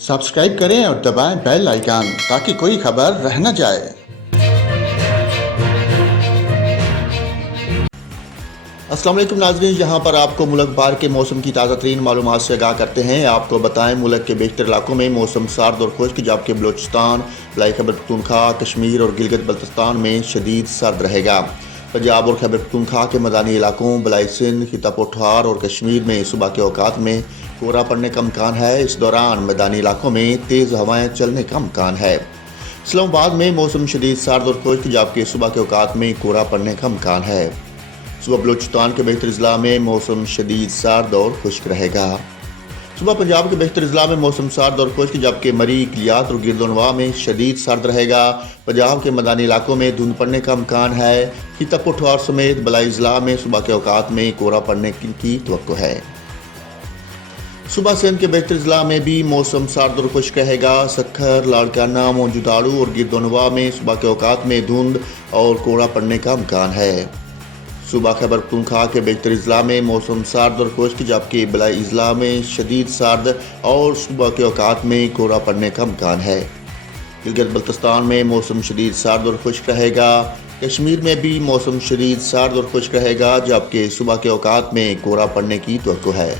Subscribe करें और दबाएं बेल आइकन ताकि कोई खबर रह न जाए। अस्सलाम वालेकुम नाज़रीन, यहाँ पर आपको मुल्क भर के मौसम की ताज़ा तरीन मालूमात से आगाह करते हैं। आपको बताएं मुल्क के बेशतर इलाकों में मौसम सर्द और खुश्क, जबकि बलूचिस्तान, बलाई खैबर पख्तूनख्वा, कश्मीर और गिलगित बल्तिस्तान में शदीद सर्द रहेगा। पंजाब और खैबर पख्तूनख्वा के मैदानी इलाकों, बलाई सिंध, खिता पठार और कश्मीर में सुबह के औकात में कोहरा पड़ने का इम्कान है। इस दौरान मैदानी इलाकों में तेज़ हवाएँ चलने का इम्कान है। इस्लामाबाद में मौसम शदीद सर्द और खुश्क, जबकि सुबह के औकात में कोहरा पड़ने का इम्कान है। सुबह बलूचिस्तान के बेहतर अजला में मौसम शदीद सर्द और खुश्क रहेगा। सुबह पंजाब के बेहतर अजला में मौसम सर्द और खुश्क, जबकि मरी, इकलियात और गिरदोनवा में शदीद सर्द रहेगा। पंजाब के मैदानी इलाकों में धुंध पड़ने का इम्कान है। खिता पठार समेत बलाई अजला में सुबह के औकात में कोहरा पड़ने की तवक्को है। सुबह सिंध के बेहतर अजला में भी मौसम सर्द और खुश्क रहेगा। सक्खर, लाड़काना, मौजूदाड़ू और गिरदोनवा में सुबह के औकात में धुंध और कोहरा पड़ने का इम्कान है। सुबह खैबर पख्तूनख्वा के बेहतर अजला में मौसम सर्द और खुश्क, जबकि बलाई अजला में शदीद सर्द और सुबह के औकात में कोहरा पड़ने का इम्कान है। गिलगित बल्तिस्तान में मौसम शदीद सर्द और खुश्क रहेगा। कश्मीर में भी मौसम शदीद सर्द और खुश्क रहेगा, जबकि सुबह के औकात में कोहरा पड़ने की तवक्को है।